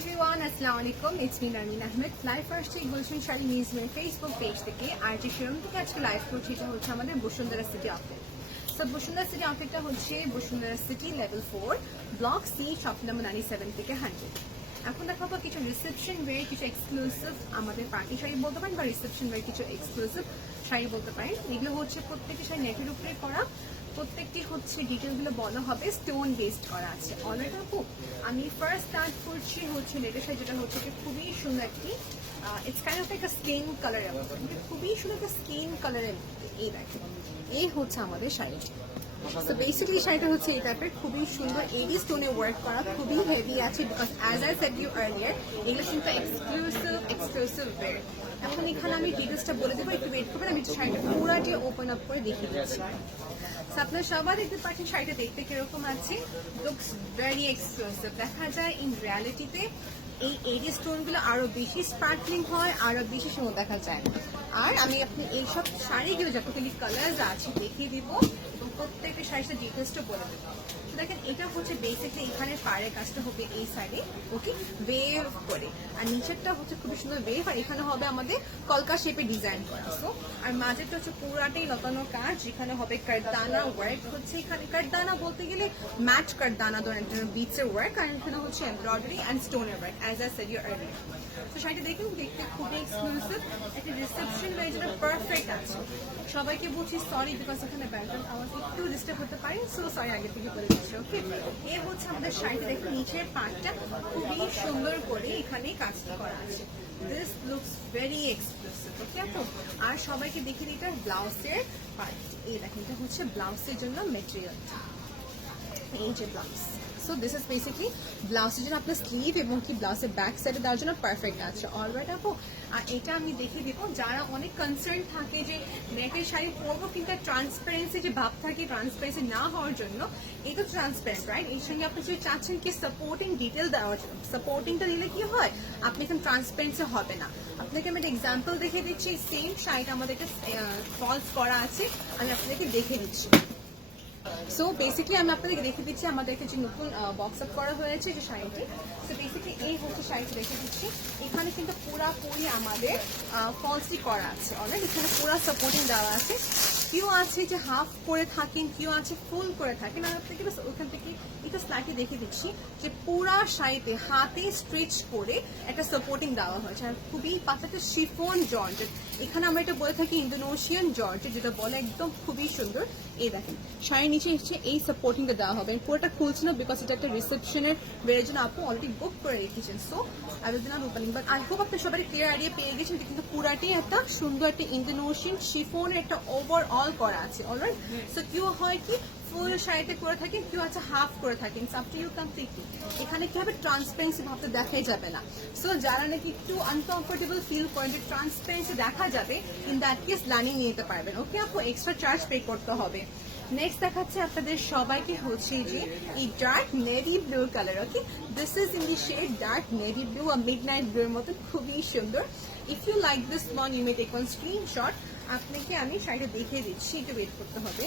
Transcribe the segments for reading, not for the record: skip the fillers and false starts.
everyone, আসসালামু আলাইকুম। It's me নারমিন Ahmed. Live আসছে গুলশান শাড়ি নিউজের ফেসবুক পেজ থেকে। আর যে শোরুম থেকে আজকে লাইভ করছি এটা হচ্ছে আমাদের Bashundhara city outlet. So Bashundhara city আউটলেটটা হচ্ছে Bashundhara city level 4 block C shop number 97 থেকে 100। এখন দেখাবো কিছু রিসেপশন ওয়ে, কিছু এক্সক্লুসিভ আমাদের পার্টি শাড়ি বলতে পারেন বা রিসেপশন ওয়ে কিছু এক্সক্লুসিভ শাড়ি বলতে পারেন। এগুলো হচ্ছে প্রত্যেকটি শাড়ি নেটের উপরে করা, প্রত্যেকটি হচ্ছে ডিটেলগুলো বলা হবে স্টোন বেসড করা আছে। অলরেডি আপু আমি ফার্স্ট স্টার্ট করছি হচ্ছে নেটের শাড়ি, যেটা হচ্ছে খুবই সুন্দর একটি ইটস কাইন্ড অফ একটা স্কিন কালারের মতো, খুবই সুন্দর একটা স্কিন কালারের মতো। এই দেখেন, এই হচ্ছে আমাদের শাড়িটি। সো বেসিক্যালি শাড়িটা হচ্ছে এই টাইপের, খুবই সুন্দর এডি স্টোনে ওয়ার্ক করা, খুবই হেভি আছে because as I said you earlier এগুলো কিন্তু এক্সক্লুসিভ ওয়্যার। এখন এখানে আমি ডিটেলসটা বলে দেবো, একটু ওয়েট করবেন, আমি শাড়িটা পুরোটি ওপেন আপ করে দেখিয়ে দিচ্ছি। আপনারা সবাই দেখতে পাচ্ছেন শাড়িটা দেখতে কিরকম আছে, লুকস ভেরি এক্সক্লুসিভ। দেখা যায় ইন রিয়ালিটিতে এই এডি স্টোনগুলো আরো বেশি স্পার্কলিং হয়, আরো বেশি সুন্দর দেখা যায়। আর আমি আপনি এইসব শাড়িগুলো যতগুলি কালার আছে দেখিয়ে দিব এবং প্রত্যেকটা শাড়ির ডিটেলসটা বলে দেবো। দেখেন এটা হচ্ছে বেসিকলি এখানে পাড়ের কাজটা হবে এই সাইডে, ওকে, ওয়েভ করে, আর নিচেরটা হচ্ছে খুবই সুন্দর ওয়েভ, আর এখানে হবে আমাদের কলকা শেপে ডিজাইন করা। সো আর মাঝেরটা হচ্ছে পুরাটাই লতানো কাজ, যেখানে হবে কারদানা ওয়ার্ক হচ্ছে। এখানে কারদানা বলতে গেলে ম্যাট কারদানা ধরেন বিটসের ওয়ার্ক, আর এখানে হচ্ছে এমব্রয়ডারি অ্যান্ড স্টোনের work as I said you earlier. তো শাড়িটা দেখুন, দেখতে খুবই এক্সক্লুসিভ, একটা রিসেপশন ওয়ে যেটা পারফেক্ট আছে। সবাইকে বলছি সরি বিকজ এখানে ব্যাকগ্রাউন্ড আওয়াজ একটু ডিস্টার্ব হতে পারে, সো সরি আগে থেকে বলে দিচ্ছি। ওকে, এই হচ্ছে আমাদের শাড়িটা দেখুন, নিচের পার্টটা খুবই সুন্দর করে এখানে কাজটা করা আছে। This looks very exclusive. Okay আপু, আর সবাইকে দেখিয়ে দিই ব্লাউজের পার্ট। এই দেখেন, এটা হচ্ছে ব্লাউজের জন্য মেটেরিয়ালটা, এই যে blouse. So this is basically ব্লাউজের জন্য আপনার স্লিভ এবং কি ব্লাউজের ব্যাক সাইডে দেওয়ার জন্য পারফেক্ট আছে। অলরাইট আপু, আর এটা আমি দেখিয়ে দিব যারা অনেক কনসার্ন থাকে যে নেটের শাড়ি পরবো কিন্তু ট্রান্সপারেন্সি যে ভাব থাকে, ট্রান্সপারেন্সি না হওয়ার জন্য। এটা ট্রান্সপারেন্ট রাইট, এর সঙ্গে আপনি যদি চাচ্ছেন কি সাপোর্টিং ডিটেল দেওয়ার জন্য, সাপোর্টিংটা দিলে কি হয় আপনি এখানে ট্রান্সপারেন্সি হবে না। আপনাকে আমি একটা এক্সাম্পল দেখিয়ে দিচ্ছি, সেম শাড়িটা আমাদেরকে ফলস করা আছে, আমি আপনাদেরকে দেখে দিচ্ছি। সো বেসিক্যালি আমি আপনাদেরকে দেখে দিচ্ছি আমাদেরকে যে নতুন বক্স আপ করা হয়েছে যে শাড়িটি। সো বেসিক্যালি এই হচ্ছে শাড়িটি দেখে দিচ্ছি, এখানে কিন্তু পুরাপুরি আমাদের ফলসটি করা আছে। অলরেডি এখানে পুরা সাপোর্টিং দেওয়া আছে। কেউ আছে যে হাফ করে থাকেন, কেউ আছে ফুল করে থাকেন, আর আপনাকে ওখান থেকে এটা স্লাইডটি দেখে দিচ্ছি যে পুরা শাড়িতে হাতে স্ট্রেচ করে একটা সাপোর্টিং দেওয়া হয়েছে, আর খুবই পাতলা শিফন জর্জেট। এখানে আমরা এটা বলে থাকি ইন্দোনেশিয়ান জর্জেট, যেটা বলে একদম খুবই সুন্দর। এই দেখেন শাড়ির নিচে এসে এই সাপোর্টিংটা দেওয়া হবে। পুরোটা খুলছে না বিকজ এটা একটা রিসেপশনের বেড়ে জন্য আপু অলরেডি বুক করে রেখেছেন। So I will not opening, but I hope আপনি সবাই ক্লিয়ার আইডিয়া পেয়ে গেছেন। কিন্তু পুরাটাই একটা সুন্দর একটা ইন্দোনেশিয়ান শিফনের একটা ওভারঅল করা আছে। অলরাইট, সো কেউ হয় কি ফুল শাড়িতে করে থাকেন, কেউ আছে হাফ করে থাকেন, আপ টু ইউ কমপ্লিটলি। এখানে কি হবে ট্রান্সপারেন্সি ভাবতে দেখাই যাবে না। সো যারা নাকি একটু আনকমফোর্টেবল ফিল করেন যে ট্রান্সপারেন্সি দেখা যাবে, ইন দ্যাট কেস লাইনিং নিতে পারবেন। ওকে আপু, এক্সট্রা চার্জ পে করতে হবে। নেক্সট দেখাচ্ছে আপনাদের সবাইকে হচ্ছে যে এই dark navy blue colour. Okay, this is in the shade dark navy blue আর মিড নাইট ব্লু এর মতন, খুবই সুন্দর। If you like this one you may take one screenshot. আপনাকে আমি শাড়িটা দেখিয়ে দিচ্ছি, একটু ওয়েট করতে হবে।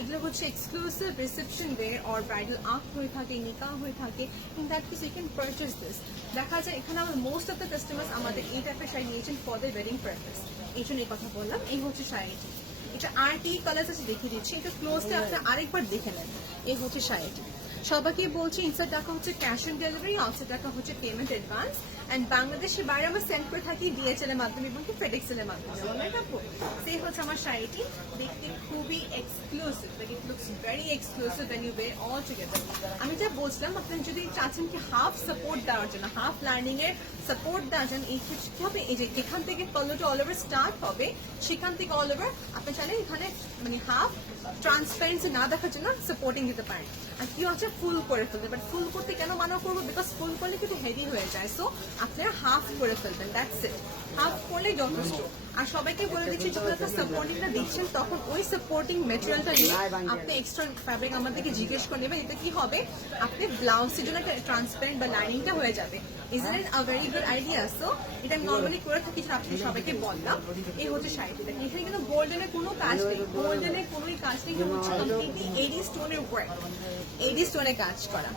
এগুলো হচ্ছে এক্সক্লুসিভ রিসেপশন ওয়্যার আর ব্রাইডাল আক্ট হয়ে থাকে, নিকাহ হয়ে থাকে, in that case you can purchase this. দেখা যায় এখানে আমার মোস্ট অফ দ্য কাস্টমার্স আমাদের এই টাইপের শাড়ি নিয়েছেন ফর দ্য ওয়েডিং পারপাস, এই জন্য এই কথা বললাম। এই হচ্ছে শাড়িটি, এটা আরটি কালার আছে দেখিয়ে দিচ্ছি, এটা ক্লোজটা আপনি আরেকবার দেখে নেন। এই হচ্ছে শাড়িটি। সবাইকে বলছি ইনসাইড টাকা হচ্ছে ক্যাশ অন ডেলিভারি, আউটসাইড টাকা হচ্ছে পেমেন্ট অ্যাডভান্স, অ্যান্ড বাংলাদেশের বাইরে আমরা সেন্ড করে থাকি ডিএচএল এর মাধ্যমে এবং ফেডেক্সেল এর মাধ্যমে। অলরাইট আপু, সেই হচ্ছে আমার শাড়িটি, দেখতে খুবই exclusive, like it looks very exclusive when you wear all together। আমি যা বলছিলাম, আপনি যদি চাচ্ছেন কি হাফ সাপোর্ট দেওয়ার জন্য, হাফ লাইনিং এর সাপোর্ট দেওয়ার জন্য, এই ক্ষেত্রে কি হবে, এই যে এখান থেকে পল্লটা অল ওভার স্টার্ট হবে, সেখান থেকে অল ওভার আপনি চাইলে এখানে মানে হাফ ট্রান্সপারেন্সি না দেখার জন্য সাপোর্টিং দিতে পারেন। আর কি হচ্ছে ফুল করে ফেলতে, বাট ফুল করতে কেন মানা করবো, বিকজ ফুল করলে কিন্তু হেভি হয়ে যায়। সো আপনারা হাফ করে ফেলবেন, দ্যাটস ইট, হাফ করলে যথেষ্ট। আর সবাইকে বলে দিচ্ছি যখন আপনার সাপোর্টিংটা দিচ্ছেন তখন ওই সাপোর্টিং মেটেরিয়ালটা নিয়ে আপনি এক্সট্রা ফ্যাব্রিক আমাদেরকে জিজ্ঞেস করে নেবেন। এতে কি হবে, আপনি ব্লাউজের জন্য একটা ট্রান্সপারেন্ট বা লাইনিংটা হয়ে যাবে। Isn't it a very good idea? So এটা আমি নর্মালি করে থাকি, আপনি সবাইকে বললাম। এই হচ্ছে শাড়িটা, এখানে কিন্তু গোল্ডেনের কোনো কাজ নেই, গোল্ডেনের কোনোই কাজ নেই, হচ্ছে কমপ্লিটলি এডি স্টোনের ওয়ার্ক, এডি স্টোনে কাজ করা।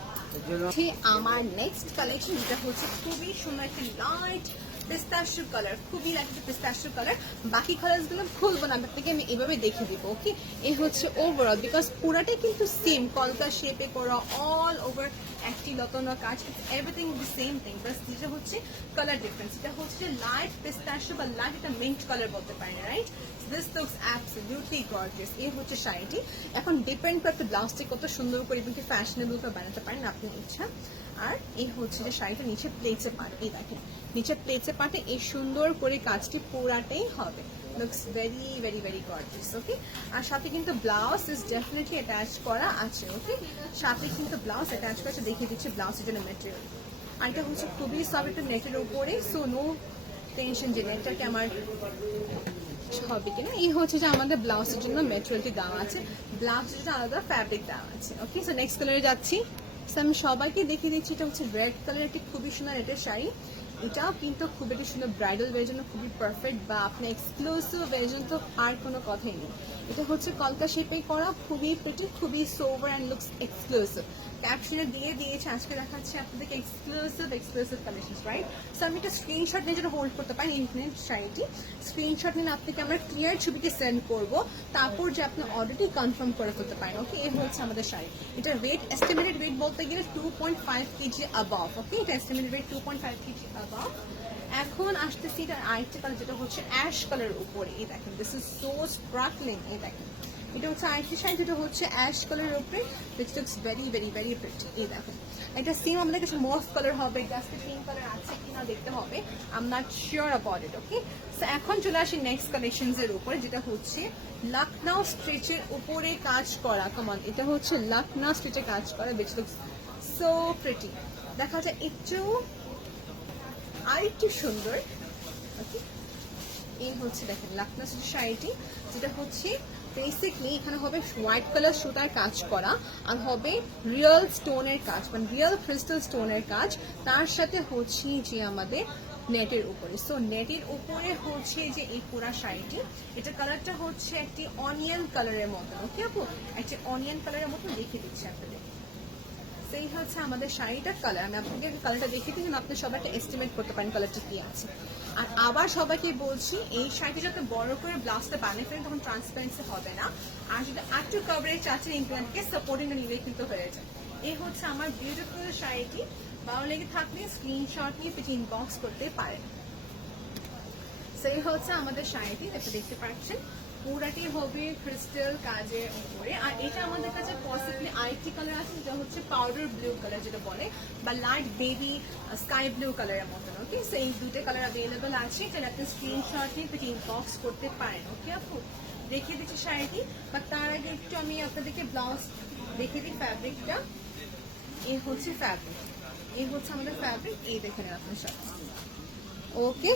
আমার নেক্সট কালেকশন যেটা হচ্ছে খুবই সুন্দর একটি লাইট পিস্তাশিও কালার, খুবই লাইট একটা পিস্তাশিও কালার। বাকি কালারসগুলো খুলবো না, আপনাকে আমি এভাবে দেখে দিব। ওকে, এই হচ্ছে ওভারঅল, বিকজ পুরাটাই কিন্তু সেম কলকা শেপে করা, অল ওভার একটি লতানো কাজ, এভরিথিং দ্য সেম থিং, বাস যেটা হচ্ছে কালার ডিফারেন্স। এটা হচ্ছে লাইট পিস্তাশিও বা লাইট একটা মিন্ট কালার বলতে পারেন, right? This looks absolutely gorgeous. এই হচ্ছে শাড়িটি। এখন ডিপেন্ড করে আপনি ব্লাউজটি কত সুন্দর করে এবং কি ফ্যাশনেবল করে বানাতে পারেন আপনার ইচ্ছা। আর এই হচ্ছে যে শাড়িটা নিচে প্লেটসে পাট, এই দেখেন নিচে প্লেটসে পাটে এই সুন্দর করে কাজটি পুরাটাই হবে। Looks very very very gorgeous. Okay, আর সাথে কিন্তু ব্লাউজ ইজ ডেফিনেটলি অ্যাটাচ করা আছে। ওকে, সাথে কিন্তু ব্লাউজ অ্যাটাচ করা আছে, দেখিয়ে দিচ্ছি ব্লাউজের জন্য মেটেরিয়াল। আর এটা হচ্ছে খুবই সফট একটা নেটের উপরে, সো নো টেনশন যে নেটটাকে আমার হবে কিনা। এই হচ্ছে যে আমাদের ব্লাউজের জন্য মেটেরিয়ালটি দেওয়া আছে, ব্লাউজের জন্য আলাদা ফ্যাব্রিক দেওয়া আছে। ওকে, সো নেক্সট কালারে যাচ্ছি। আমি সবাইকে দেখিয়ে দিচ্ছি, এটা হচ্ছে রেড কালার, একটি খুবই সুন্দর এটা শাড়ি। এটাও কিন্তু খুব একটি সুন্দর ব্রাইডাল ওয়ের জন্য খুবই পারফেক্ট, বা আপনার এক্সক্লুসিভ ওয়ের জন্য তো আর কোনো কথাই নেই। এটা হচ্ছে কলকা শেপে করা, খুবই প্রিটি, খুবই সোভার অ্যান্ড লুকস এক্সক্লুসিভ। ক্যাপশনে দিয়ে দিয়েছে আজকে দেখাচ্ছি আপনাদেরকে এক্সক্লুসিভ কালেকশন, রাইট? সো আমি একটা স্ক্রিনশট নিয়ে যেটা হোল্ড করতে পারি ইন্টারনেট শাড়িটি, স্ক্রিনশট নিয়ে আপনাকে আমরা ক্লিয়ার ছবিটি সেন্ড করব, তারপর যে আপনি অর্ডারটি কনফার্ম করে ফেলতে পারেন। ওকে, এই হচ্ছে আমাদের শাড়ি। এটা ওয়েট, এস্টিমেটেড ওয়েট বলতে গেলে 2.5 কেজি অ্যাবাভ। ওকে, এটা এস্টিমেটেড ওয়েট 2.5 কেজি অ্যাবাভ। এখন আসতেছি এটা আরেকটা কালার, যেটা হচ্ছে অ্যাশ কালারের উপরে। এই দেখেন, দিস ইজ সো স্পার্কলিং। এই দেখেন, এটা হচ্ছে আরেকটি শাড়ি যেটা হচ্ছে অ্যাশ কালারের উপরে, which looks very very very pretty। এই দেখেন, এটা সেম আমাদের কাছে মফ কালার হবে, জাস্ট পিঙ্ক কালার আছে কিনা দেখতে হবে, I am not sure about it. Okay, so এখন চলে আসি নেক্সট কালেকশনস এর উপরে, যেটা হচ্ছে লখনউ স্ট্রিচের উপরে কাজ করা। কমন, এটা হচ্ছে লখনউ স্ট্রিচে কাজ করা, which looks so pretty। দেখা যায় একটু আরেকটু সুন্দর। ওকে, এই হচ্ছে দেখেন লখনউ স্ট্রিচ শাড়িটি, যেটা হচ্ছে বেসিকলি এখানে হবে হোয়াইট কালার সুতার কাজ করা, আর হবে রিয়েল স্টোনের কাজ, মানে রিয়েল ক্রিস্টাল স্টোনের কাজ, তার সাথে হচ্ছে যে আমাদের নেটের উপরে। সো নেটের উপরে হচ্ছে যে এই পুরা শাড়িটি, এটা কালারটা হচ্ছে একটি অনিয়ন কালারের মতো। ওকে আপু, একটি অনিয়ন কালারের মতো দেখিয়ে দিচ্ছি আপনাদের। সেই হচ্ছে আমাদের শাড়িটার কালার। আমি আপনাকে কালারটা দেখিয়ে দিই, আপনি সবাই একটা এস্টিমেট করতে পারেন কালারটা কি আছে। আর আবার সবাইকে বলছি, এই শাড়িটা যাতে বড় করে ব্লাউজটা বানিয়ে ফেলেন, তখন ট্রান্সপারেন্সি হবে না। আর যদি একটু কভারেজ চাচ্ছেন, ইন্টারনেটকে সাপোর্টিং নিলে কিন্তু হয়ে যায়। এই হচ্ছে আমার বিউটিফুল শাড়িটি। ভালো লেগে থাকলে স্ক্রিনশট নিয়ে পিছনে ইনবক্স করতে পারেন। সেই হচ্ছে আমাদের শাড়িটি, যেটা দেখতে পাচ্ছেন পুরাটি হবে ক্রিস্টাল কাজের উপরে। আর এটা আমাদের কাছে পসিবলি আরেকটি কালার আছে, যেটা হচ্ছে পাউডার ব্লু কালার যেটা বলে, বা লাইট বেবি স্কাই ব্লু কালারের মতন। ওকে, সো এই দুটো কালার অ্যাভেলেবল আছে, যেটা আপনি স্ক্রিনশট নিয়ে পিছনে ইনবক্স করতে পারেন। ওকে আপু, দেখিয়ে দিচ্ছি শাড়িটি, বা তার আগে একটু আমি আপনাদেরকে ব্লাউজ দেখিয়ে দিই ফ্যাব্রিকটা। এই হচ্ছে ফ্যাব্রিক, এই হচ্ছে আমাদের ফ্যাব্রিক, এই দেখে নেন আপনার সাথে। ওকে,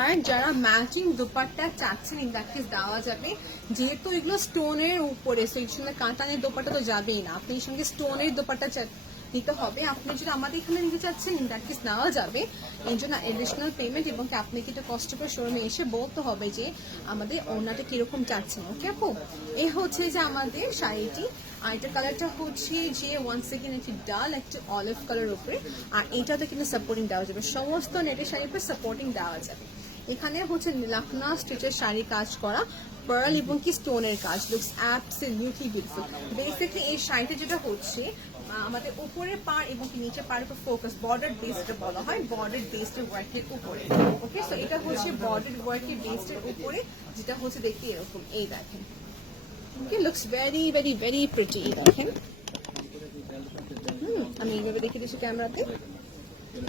আর যারা ম্যাচিং দুপাট্টা চাচ্ছেন, ইনডাক্টিভ দেওয়া যাবে, যেহেতু এগুলো স্টোনের উপরে, সেই সঙ্গে কাঁটানের দোপাট্টা তো যাবেই না, আপনি এর সঙ্গে স্টোনের দোপাট্টা নিতে হবে। আপনি যদি আমাদের এখানে নিতে চাচ্ছেন, ইনডাক্টিভ নেওয়া যাবে, এর জন্য এডিশনাল পেমেন্ট, এবং আপনি কিন্তু কষ্ট করে শোরুমে এসে বলতে হবে যে আমাদের ওনাটা কিরকম চাচ্ছেন। ওকে আপু, এই হচ্ছে যে আমাদের শাড়িটি। আর এটা কালারটা হচ্ছে যে ওয়ান সেকেন্ড একটি ডাল একটি অলিভ কালার উপরে, আর এইটাতে কিন্তু সাপোর্টিং দেওয়া যাবে, সমস্ত নেটের শাড়ির উপরে সাপোর্টিং দেওয়া যাবে। এখানে হচ্ছে লখনউ স্টিচের শাড়ি কাজ করা, পার্ল এবং কি স্টোনের কাজ, লুকস অ্যাবসলিউটলি বিউটিফুল। বেসিক্যালি এই শাড়িটা যেটা হচ্ছে আমাদের উপরের পার এবং কি নিচের পার উপর ফোকাস, বর্ডার বেসড বলা হয়, বর্ডার বেসড ওয়ার্কের উপরে। ওকে, সো এটা হচ্ছে বর্ডার ওয়ার্কের বেসড উপরে, যেটা হচ্ছে দেখতে এরকম। এই দেখেন, okay, looks very very very pretty. এই দেখেন, আমি এইভাবে দেখিয়ে দিচ্ছি ক্যামেরাতে।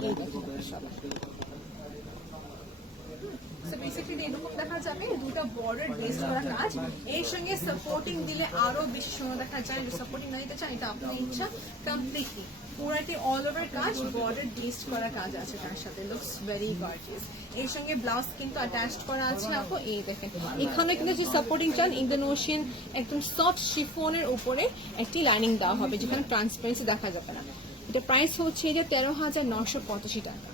এই দেখেন সবাই, সো বেসিক্যালি এরকম দেখা যাবে, দুটো বর্ডার বেস করা কাজ, এর সঙ্গে সাপোর্টিং দিলে আরো বেশি সুন্দর দেখা যায়। সাপোর্টিং না দিতে চান, এটা আপনার ইচ্ছা। কমপ্লিটলি পুরাটি অল ওভার কাজ, বর্ডার বেস করা কাজ আছে তার সাথে, লুকস ভেরি গর্জিয়াস। এর সঙ্গে ব্লাউজ কিন্তু অ্যাটাচড করা আছে আপু। এই দেখেন, এখানে কিন্তু যে সাপোর্টিং চান, ইন্দোনেশিয়ান একদম সফট শিফনের উপরে একটি লাইনিং দেওয়া হবে, যেখানে ট্রান্সপারেন্সি দেখা যাবে না। এটা প্রাইস হচ্ছে যে 13,985 টাকা।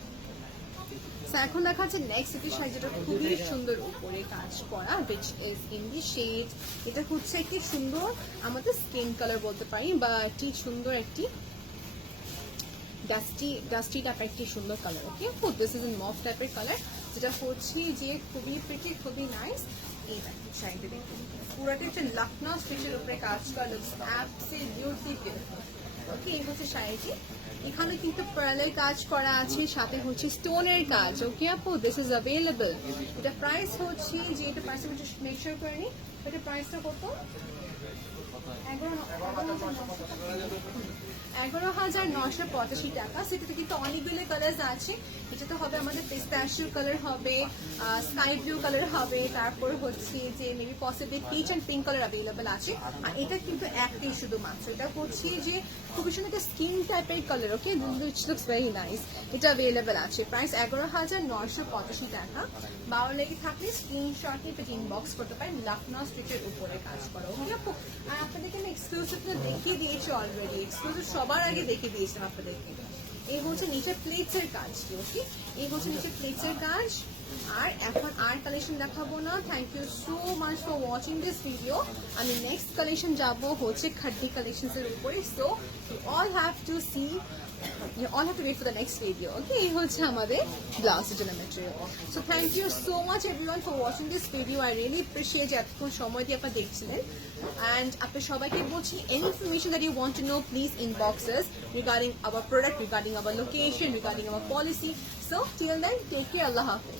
So, এখন দেখা যাচ্ছে নেক্সট একটি শাড়ি যেটা খুবই সুন্দর উপরে কাজ করা, which is in the shade, এটা হচ্ছে একটি সুন্দর আমাদের স্কিন কালার বলতে পারি, বা একটি সুন্দর একটি ডাস্টি টাইপের একটি সুন্দর colour. Okay, this is in mauve টাইপের কালার, যেটা হচ্ছে যে খুবই প্রিটি, খুবই নাইস। এই দেখুন শাড়িটা দেখুন, পুরোটা হচ্ছে লখনউ স্টিচের উপরে কাজ করা, লুকস অ্যাবসলিউটলি বিউটিফুল। ওকে, এই হচ্ছে শাড়িটি। এখানে কিন্তু প্যারালাল কাজ করা আছে, সাথে হচ্ছে স্টোনের কাজ। ওকে আপু, দিস ইজ অ্যাভেলেবল। এটা প্রাইস হচ্ছে যে, এটা প্রাইস আমি মেক শিওর করে নিই, এটা প্রাইসটা কত? 11,985 টাকা। সেটাতে কিন্তু অনেকগুলো কালার আছে। এটাতে হবে আমাদের পিস্তাশিও কালার হবে, স্কাই ব্লু কালার হবে, তারপর হচ্ছে যে maybe possibly peach and pink colour available আছে। আর এটা কিন্তু একটাই শুধুমাত্র, এটা হচ্ছে যে খুবই সুন্দর একটা স্কিন টাইপের colour. Okay, which looks very nice. এটা অ্যাভেলেবল আছে, প্রাইস 11,985 টাকা। ভালো লেগে থাকলে স্ক্রিনশট নিয়ে ইনবক্স করতে পারেন। লখনউ স্ট্রিটের উপরে কাজ করো। ওকে আপু, আর আপনাদেরকে আমি এক্সক্লুসিভটা দেখিয়ে দিয়েছি অলরেডি, এক্সক্লুসিভ সবার আগে দেখিয়ে দিয়েছিলাম আপনাদেরকে। এই হচ্ছে নিচে প্লেটসের কাজ। ওকে, এই হচ্ছে নিচে প্লেটসের কাজ। আর এখন আর কালেকশন দেখাবো না। Thank you so much for watching this video. আমি নেক্সট কালেকশন যাবো হচ্ছে খাড্ডি কালেকশনসের উপরে। So you all have to see, you all have to wait for the next video. Okay, এই হচ্ছে আমাদের ব্লাউজের জন্য material. So thank you so much everyone for watching this video. I really appreciate এতক্ষণ সময় দিয়ে আপনারা দেখছিলেন। অ্যান্ড আপনার সবাইকে বলছি, any information that you want to know, please inbox us regarding our product, regarding our location, regarding our policy. So till then, take care. Allah Hafiz.